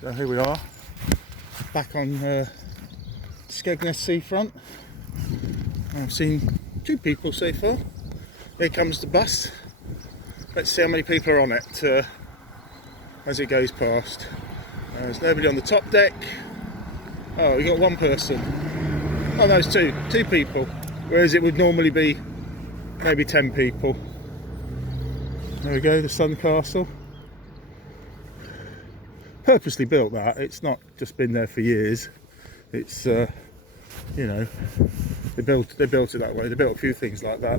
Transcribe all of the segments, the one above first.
So here we are, back on Skegness seafront. I've seen 2 people so far. Here comes the bus. Let's see how many people are on it as it goes past. There's nobody on the top deck. Oh, we got 1 person. Oh no, it's 2 people. Whereas it would normally be maybe 10 people. There we go, the Sun Castle. Purposely built that. It's not just been there for years. It's you know, they built it that way. They built a few things like that,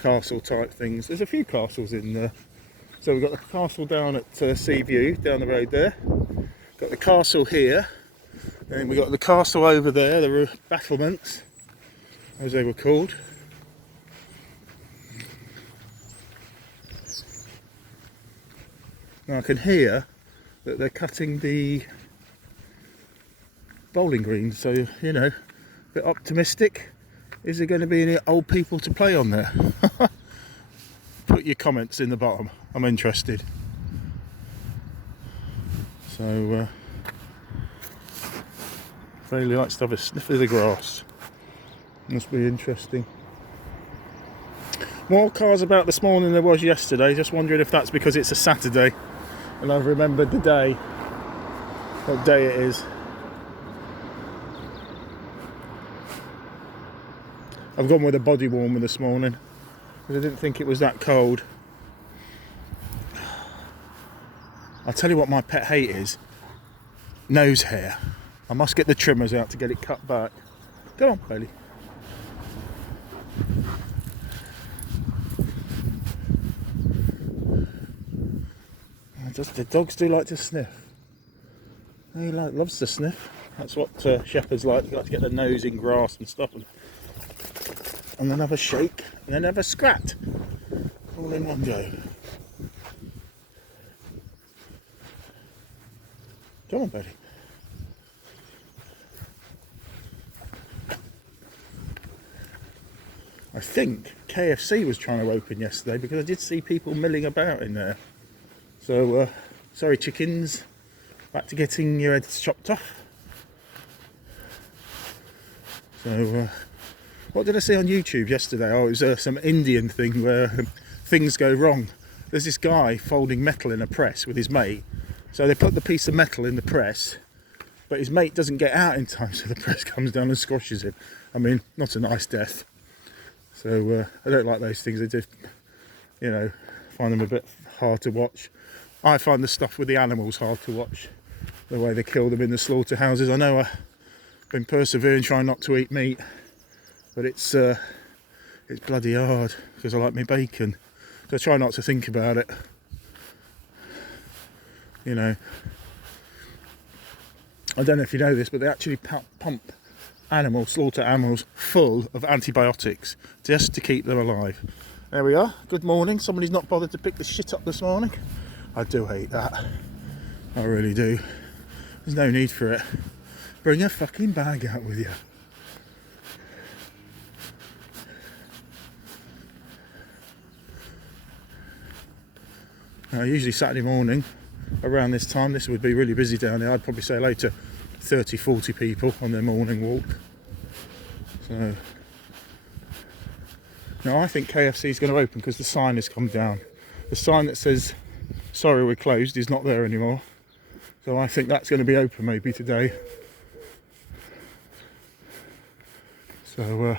castle type things. There's a few castles in there. So we've got the castle down at Seaview, down the road there. Got the castle here, and we got the castle over there. There were battlements, as they were called. Now I can hear that they're cutting the bowling greens, so you know, a bit optimistic. Is there going to be any old people to play on there? Put your comments in the bottom, I'm interested. So Bailey likes to have a sniff of the grass. Must be interesting. More cars about this morning than there was yesterday. Just wondering if that's because it's a Saturday and I've remembered the day, what day it is. I've gone with a body warmer this morning because I didn't think it was that cold. I'll tell you what my pet hate is. Nose hair. I must get the trimmers out to get it cut back. Go on, Bailey. The dogs do like to sniff. He loves to sniff. That's what shepherds like. You like to get their nose in grass and stuff, and then have a shake, and then have a scrat, all in one go. Come on, buddy. I think KFC was trying to open yesterday because I did see people milling about in there. So, sorry chickens, back to getting your heads chopped off. So, what did I see on YouTube yesterday? Oh, it was some Indian thing where things go wrong. There's this guy folding metal in a press with his mate. So they put the piece of metal in the press, but his mate doesn't get out in time, so the press comes down and squashes him. I mean, not a nice death. So I don't like those things. I just, you know, find them a bit hard to watch. I find the stuff with the animals hard to watch, the way they kill them in the slaughterhouses. I know I've been persevering trying not to eat meat, but it's bloody hard because I like my bacon. So I try not to think about it. You know, I don't know if you know this, but they actually pump slaughter animals full of antibiotics just to keep them alive. There we are. Good morning. Somebody's not bothered to pick the shit up this morning. I do hate that. I really do. There's no need for it. Bring a fucking bag out with you. Now, usually Saturday morning around this time, this would be really busy down here. I'd probably say hello to 30, 40 people on their morning walk. So now I think KFC is going to open because the sign has come down. The sign that says sorry we're closed is not there anymore. So I think that's going to be open maybe today. So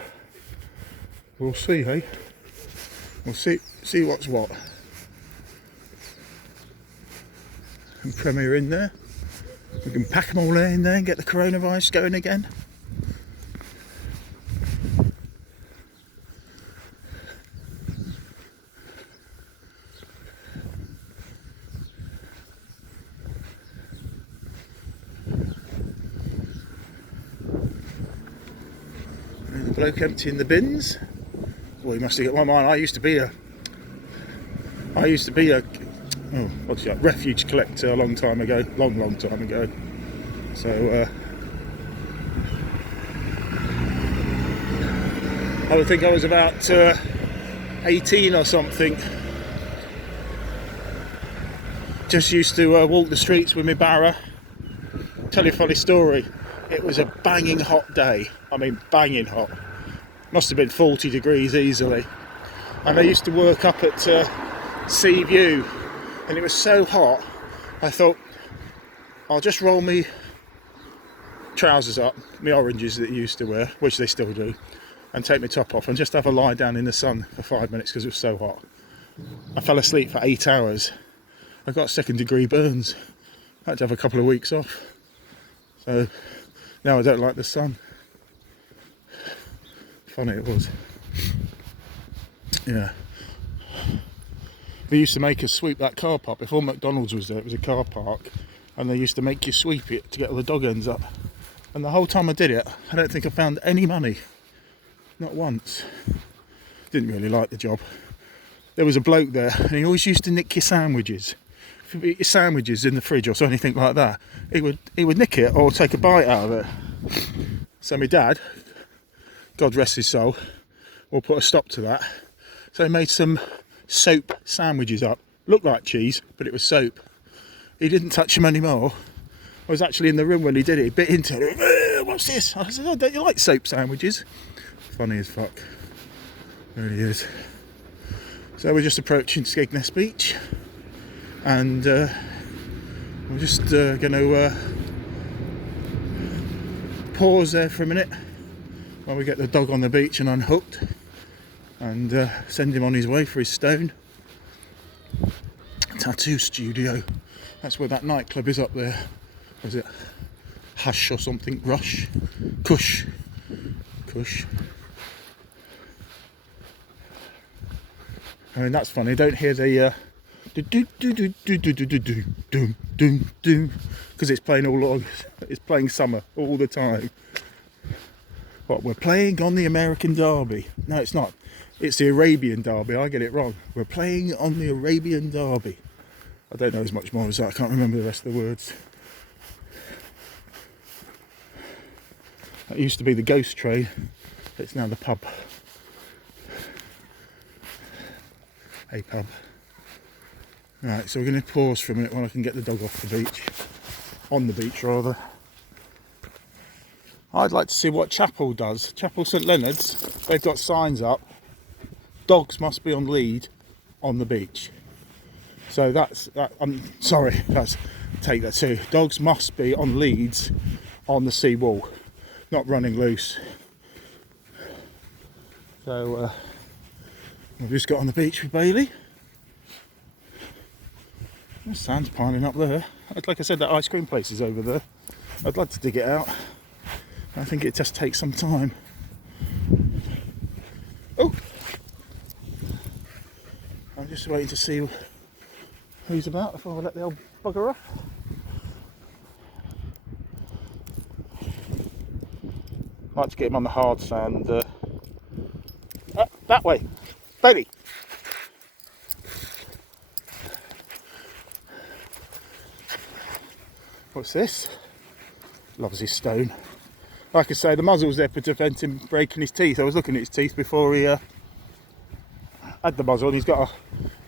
we'll see, hey? We'll see what's what. And Premier in there. We can pack them all in there and get the coronavirus going again. And the bloke emptying the bins. Well, he must have got my mind. I used to be a refuge collector a long time ago. Long time ago. So I would think I was about 18 or something. Just used to walk the streets with my barrow tell you a funny story. It was a banging hot day. I mean, banging hot. Must have been 40 degrees easily. And I used to work up at Sea View, and it was so hot, I thought, I'll just roll me trousers up, my oranges that you used to wear, which they still do, and take my top off and just have a lie down in the sun for 5 minutes because it was so hot. I fell asleep for 8 hours. I got 2nd degree burns. I had to have a couple of weeks off. So now I don't like the sun. Funny it was. Yeah. They used to make us sweep that car park. Before McDonald's was there, it was a car park, and they used to make you sweep it to get all the dog ends up. And the whole time I did it, I don't think I found any money. Not once. Didn't really like the job. There was a bloke there, and he always used to nick your sandwiches. If you eat your sandwiches in the fridge or anything like that, he would nick it or take a bite out of it. So my dad, God rest his soul, will put a stop to that. So he made some soap sandwiches up. Looked like cheese, but it was soap. He didn't touch them anymore. I was actually in the room when he did it. He bit into it. What's this? I said, oh, don't you like soap sandwiches? Funny as fuck. Really is. So we're just approaching Skegness Beach, and we're just going to pause there for a minute while we get the dog on the beach and unhooked, and send him on his way for his stone. Tattoo studio. That's where that nightclub is up there. Was it Hush or something? Rush? Kush. I mean, that's funny. Don't hear the because it's playing it's playing summer all the time. What, we're playing on the American Derby? No, it's not. It's the Arabian Derby. I get it wrong. We're playing on the Arabian Derby. I don't know as much more as that. I can't remember the rest of the words. That used to be the ghost train. It's now the pub. A pub. Right, so we're going to pause for a minute while I can get the dog off the beach. On the beach, rather. I'd like to see what Chapel does. Chapel St Leonard's, they've got signs up. Dogs must be on lead on the beach. So I'm sorry, take that too. Dogs must be on leads on the sea wall, not running loose. So we've just got on the beach with Bailey. The sand's piling up there. Like I said, that ice cream place is over there. I'd like to dig it out. I think it just takes some time. Oh! I'm just waiting to see who's about before I let the old bugger off. I like to get him on the hard sand. That way! Baby! What's this? Loves his stone. Like I say, the muzzle's there to prevent him breaking his teeth. I was looking at his teeth before he had the muzzle, and he's got a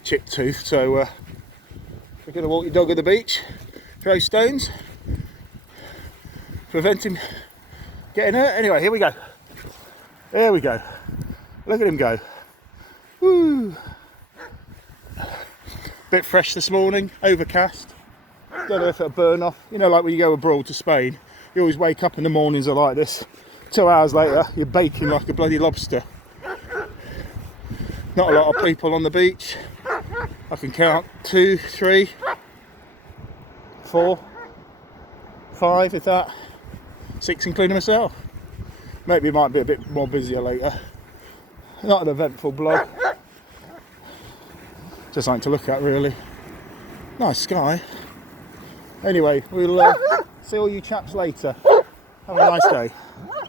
chipped tooth. So we're going to walk your dog on the beach, throw stones, prevent him getting hurt. Anyway, here we go. There we go. Look at him go. Woo! Bit fresh this morning, overcast. Don't know if it'll burn off. You know, like when you go abroad to Spain, you always wake up in the mornings are like this. 2 hours later, you're baking like a bloody lobster. Not a lot of people on the beach. I can count 2, 3, 4, 5, if that. 6 including myself. Maybe it might be a bit more busier later. Not an eventful blog. Just something to look at, really. Nice sky. Anyway, we'll see all you chaps later. Have a nice day.